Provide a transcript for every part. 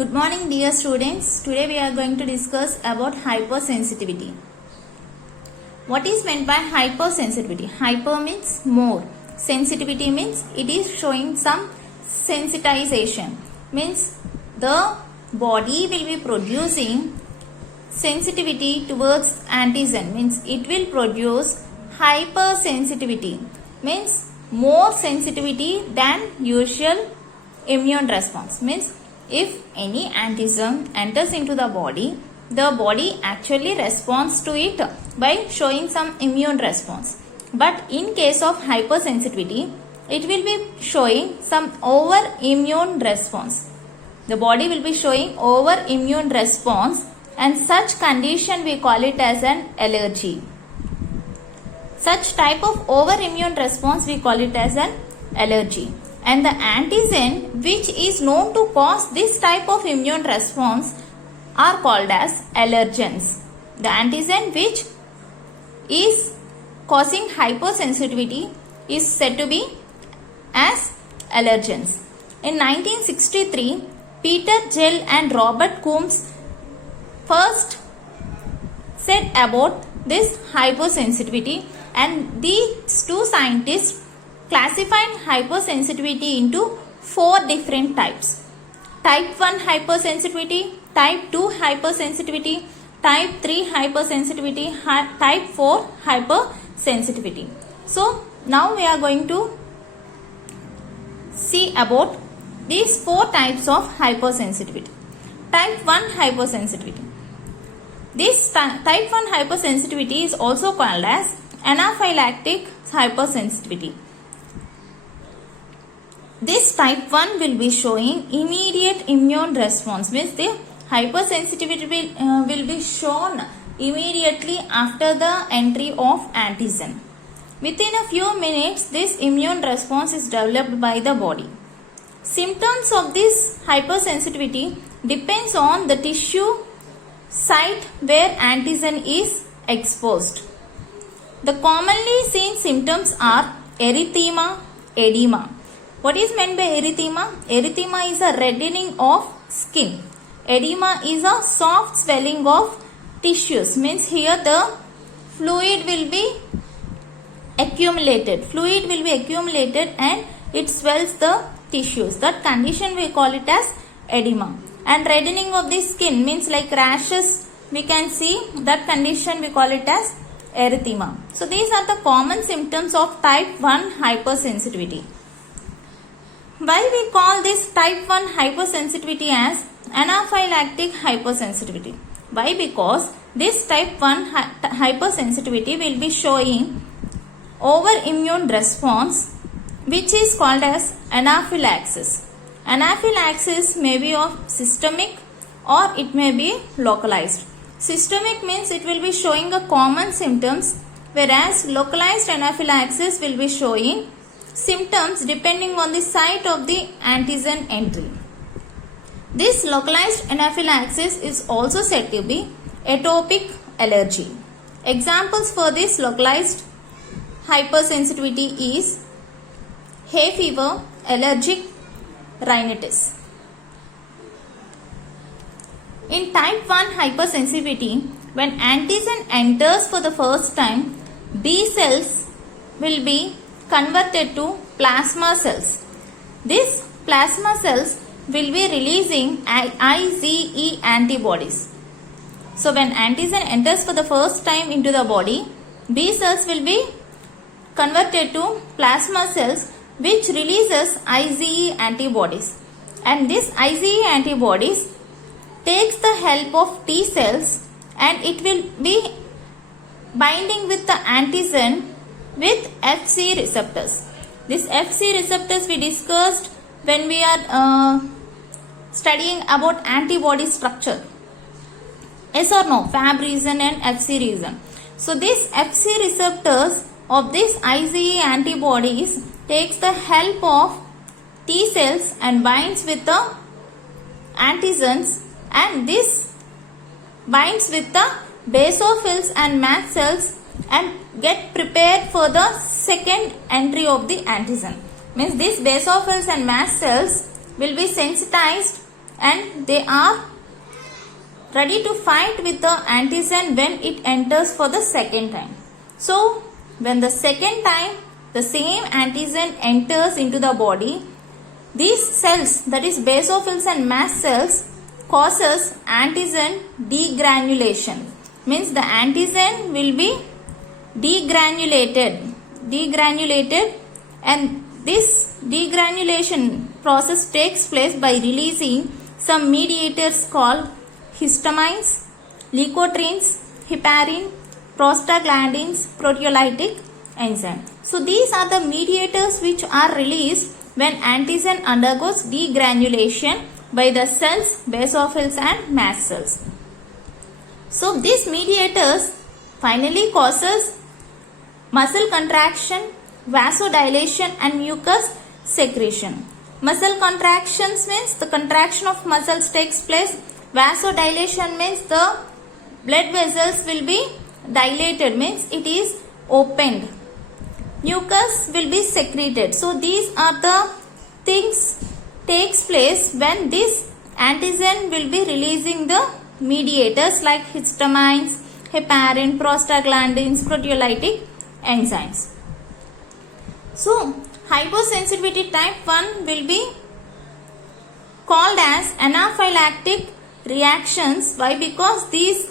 Good morning dear students. Today we are going to discuss about hypersensitivity. What is meant by hypersensitivity? Hyper means more. Sensitivity means it is showing some sensitization. Means the body will be producing sensitivity towards antigen. Means it will produce hypersensitivity. Means more sensitivity than usual immune response. Means if any antigen enters into the body actually responds to it by showing some immune response. But in case of hypersensitivity, it will be showing some over immune response. The body will be showing over immune response, and such condition we call it as an allergy. Such type of over immune response we call it as an allergy. And the antigen which is known to cause this type of immune response are called as allergens. The antigen which is causing hypersensitivity is said to be as allergens. In 1963, Peter Gell and Robert Coombs first said about this hypersensitivity, and these two scientists classified hypersensitivity into 4 different types. Type 1 hypersensitivity, type 2 hypersensitivity, type 3 hypersensitivity, type 4 hypersensitivity. So now we are going to see about these 4 types of hypersensitivity. Type 1 hypersensitivity. This type 1 hypersensitivity is also called as anaphylactic hypersensitivity. This type 1 will be showing immediate immune response. Means the hypersensitivity will be shown immediately after the entry of antigen. Within a few minutes, this immune response is developed by the body. Symptoms of this hypersensitivity depends on the tissue site where antigen is exposed. The commonly seen symptoms are erythema, edema. What is meant by erythema? Erythema is a reddening of skin. Edema is a soft swelling of tissues. Means here the fluid will be accumulated. Fluid will be accumulated and it swells the tissues. That condition we call it as edema. And reddening of the skin means like rashes we can see. That condition we call it as erythema. So these are the common symptoms of type 1 hypersensitivity. Why we call this type 1 hypersensitivity as anaphylactic hypersensitivity? Why? Because this type 1 hypersensitivity will be showing over immune response which is called as anaphylaxis. Anaphylaxis may be of systemic or it may be localized. Systemic means it will be showing a common symptoms, whereas localized anaphylaxis will be showing symptoms depending on the site of the antigen entry. This localized anaphylaxis is also said to be atopic allergy. Examples for this localized hypersensitivity is hay fever, allergic rhinitis. In type 1 hypersensitivity, when antigen enters for the first time, B cells will be converted to plasma cells. These plasma cells will be releasing IgE antibodies. So when antigen enters for the first time into the body, B cells will be converted to plasma cells which releases IgE antibodies. And this IgE antibodies takes the help of T cells and it will be binding with the antigen with Fc receptors. This Fc receptors we discussed when we are studying about antibody structure. Yes or no? Fab region and Fc region. So these Fc receptors of this IgE antibodies takes the help of T cells and binds with the antigens, and this binds with the basophils and mast cells and get prepared for the second entry of the antigen. Means these basophils and mast cells will be sensitized and they are ready to fight with the antigen when it enters for the second time. So when the second time the same antigen enters into the body, these cells, that is basophils and mast cells, causes antigen degranulation. Means the antigen will be degranulated, and this degranulation process takes place by releasing some mediators called histamines, leukotrienes, heparin, prostaglandins, proteolytic enzyme. So these are the mediators which are released when antigen undergoes degranulation by the cells, basophils and mast cells. So these mediators finally causes muscle contraction, vasodilation and mucus secretion. Muscle contractions means the contraction of muscles takes place. Vasodilation means the blood vessels will be dilated, means it is opened. Mucus will be secreted. So these are the things takes place when this antigen will be releasing the mediators like histamines, heparin, prostaglandins, proteolytic enzymes. So hypersensitivity type 1 will be called as anaphylactic reactions. Why? Because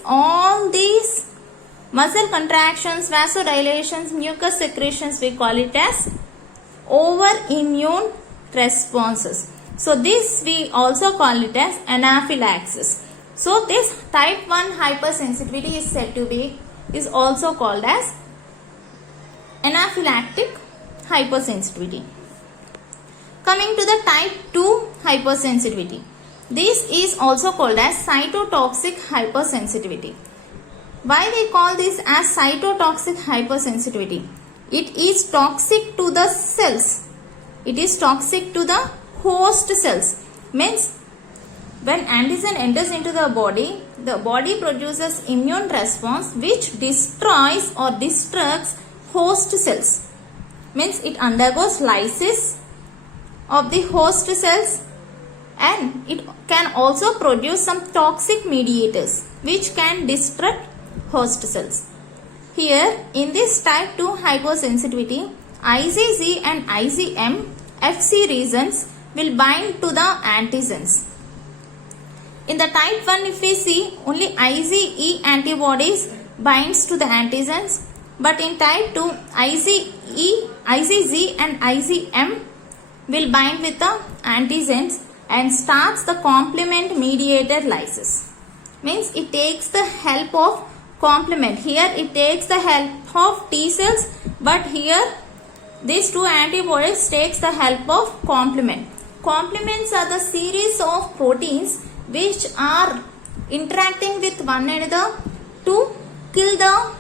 all these muscle contractions, vasodilations, mucus secretions, we call it as over-immune responses. So this we also call it as anaphylaxis. So this type 1 hypersensitivity is said to be, is also called as anaphylactic hypersensitivity. Coming to the type 2 hypersensitivity. This is also called as cytotoxic hypersensitivity. Why we call this as cytotoxic hypersensitivity? It is toxic to the cells. It is toxic to the host cells. Means when antigen enters into the body produces immune response which destroys or destructs host cells. Means it undergoes lysis of the host cells, and it can also produce some toxic mediators which can destruct host cells. Here in this type 2 hypersensitivity, IgG and IgM Fc regions will bind to the antigens. In the type 1 if we see, only IgE antibodies binds to the antigens, but in type 2 IgG and IgM will bind with the antigens and starts the complement mediated lysis. Means it takes the help of complement. Here it takes the help of T cells, but here these two antibodies takes the help of complement. Complements are the series of proteins which are interacting with one another to kill the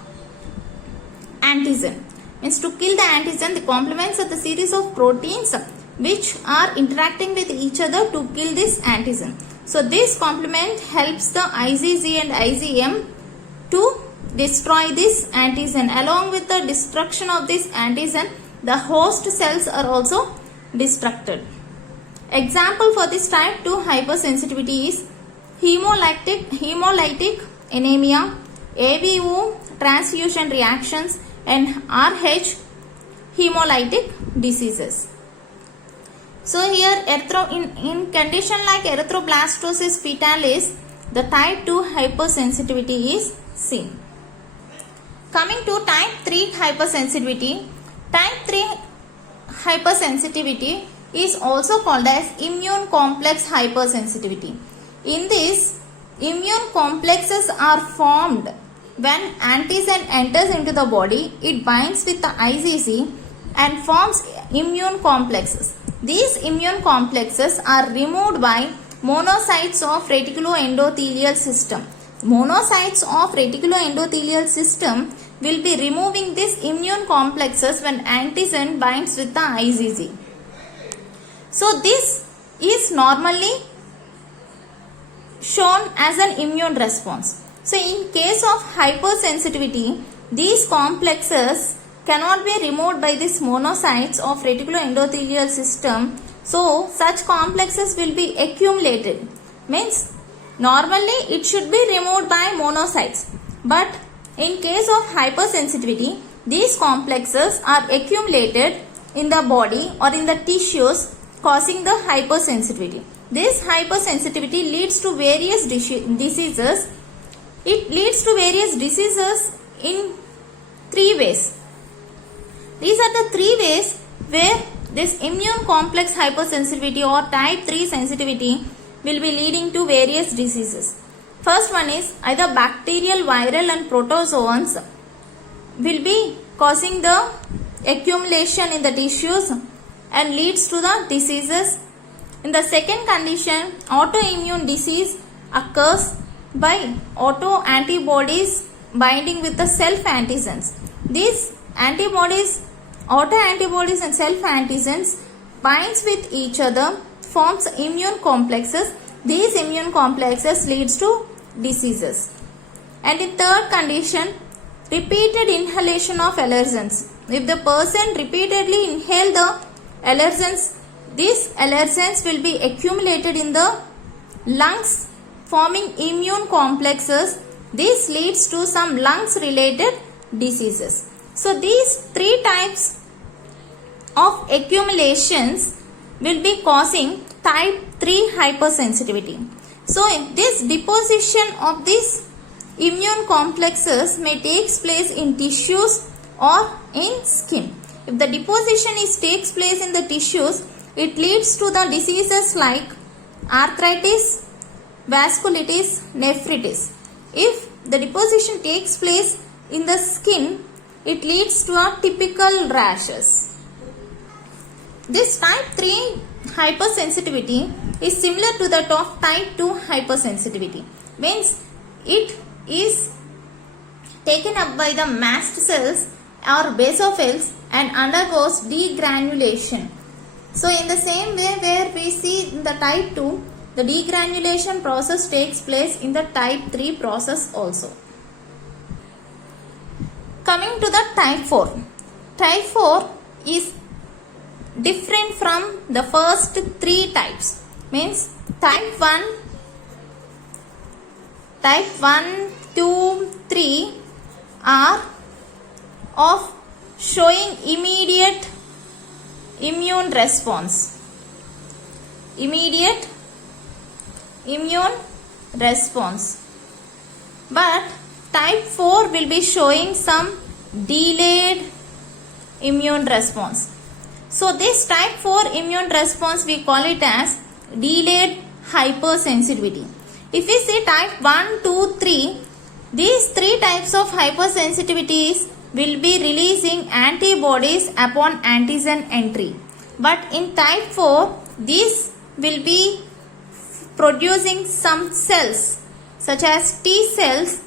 antigen. Means to kill the antigen, the complements are the series of proteins which are interacting with each other to kill this antigen. So this complement helps the IgG and IgM to destroy this antigen. Along with the destruction of this antigen, the host cells are also destructed. Example for this type 2 hypersensitivity is hemolytic anemia, ABO transfusion reactions and RH hemolytic diseases. So here in condition like erythroblastosis fetalis, the type 2 hypersensitivity is seen. Coming to type 3 hypersensitivity, type 3 hypersensitivity is also called as immune complex hypersensitivity. In this, immune complexes are formed when antigen enters into the body. It binds with the IgG and forms immune complexes. These immune complexes are removed by monocytes of reticuloendothelial system. Monocytes of reticuloendothelial system will be removing these immune complexes when antigen binds with the IgG. So this is normally shown as an immune response. So in case of hypersensitivity, these complexes cannot be removed by these monocytes of reticuloendothelial system. So such complexes will be accumulated. Means normally it should be removed by monocytes, but in case of hypersensitivity, these complexes are accumulated in the body or in the tissues, causing the hypersensitivity. This hypersensitivity leads to various diseases. It leads to various diseases in 3 ways. These are the 3 ways where this immune complex hypersensitivity or type 3 sensitivity will be leading to various diseases. First one is either bacterial, viral and protozoans will be causing the accumulation in the tissues and leads to the diseases. In the second condition, autoimmune disease occurs by autoantibodies binding with the self antigens. These antibodies, autoantibodies and self antigens binds with each other, forms immune complexes. These immune complexes leads to diseases. And in third condition, repeated inhalation of allergens. If the person repeatedly inhale the allergens, these allergens will be accumulated in the lungs, forming immune complexes. This leads to some lungs related diseases. So these 3 types of accumulations will be causing type 3 hypersensitivity. So this deposition of these immune complexes may take place in tissues or in skin. If the deposition takes place in the tissues, it leads to the diseases like arthritis, vasculitis, nephritis. If the deposition takes place in the skin, it leads to a typical rashes. This type 3 hypersensitivity is similar to that of type 2 hypersensitivity. Means it is taken up by the mast cells or basophils and undergoes degranulation. So in the same way where we see in the type 2, the degranulation process takes place in the type 3 process also. Coming to the type 4. Type 4 is different from the first 3 types. Means type 1, 2, 3 are of showing immediate immune response. Immediate immune response. But type 4 will be showing some delayed immune response. So this type 4 immune response we call it as delayed hypersensitivity. If we see type 1, 2, 3, these 3 types of hypersensitivities will be releasing antibodies upon antigen entry. But in type 4, these will be producing some cells such as T cells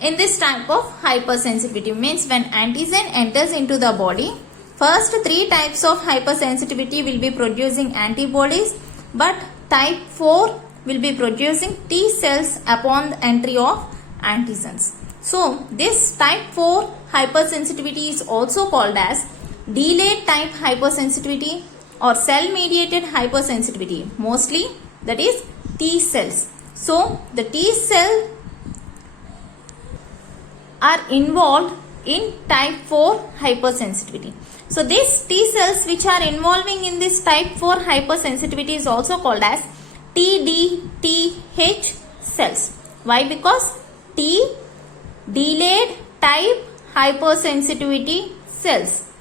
in this type of hypersensitivity. Means when antigen enters into the body, first 3 types of hypersensitivity will be producing antibodies, but type 4 will be producing T cells upon the entry of antigens. So this type 4 hypersensitivity is also called as delayed type hypersensitivity or cell mediated hypersensitivity. Mostly that is T cells. So the T cell are involved in type 4 hypersensitivity. So these T cells which are involving in this type 4 hypersensitivity is also called as TDTH cells. Why? Because T delayed type hypersensitivity cells.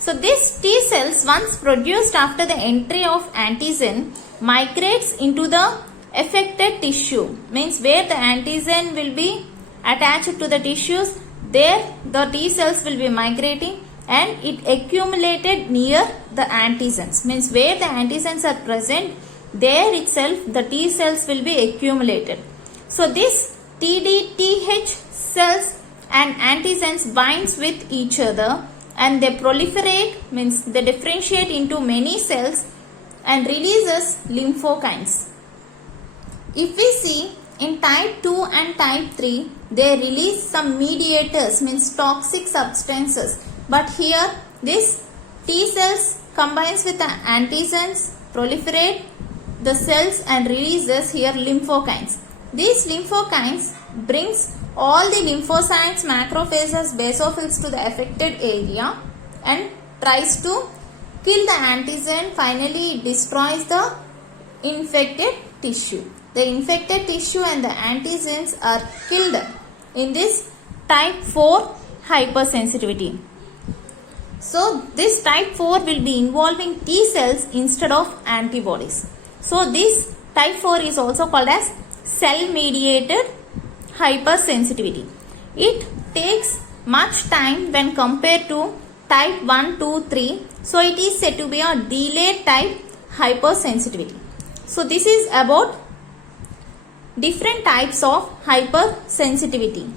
So this T cells, once produced after the entry of antigen, migrates into the affected tissue. Means where the antigen will be attached to the tissues, there the T cells will be migrating and it accumulated near the antigens. Means where the antigens are present, there itself the T cells will be accumulated. So this TDTH cells and antigens binds with each other and they proliferate, means they differentiate into many cells and releases lymphokines. If we see in type 2 and type 3, they release some mediators, means toxic substances. But here this T cells combines with the antigens, proliferate, the cells and releases here lymphokines. These lymphokines brings all the lymphocytes, macrophages, basophils to the affected area and tries to kill the antigen. Finally, it destroys the infected tissue. The infected tissue and the antigens are killed in this type 4 hypersensitivity. So, this type 4 will be involving T cells instead of antibodies. So, this type 4 is also called as cell mediated hypersensitivity. It takes much time when compared to type 1, 2, 3. So, it is said to be a delayed type hypersensitivity. So, this is about different types of hypersensitivity.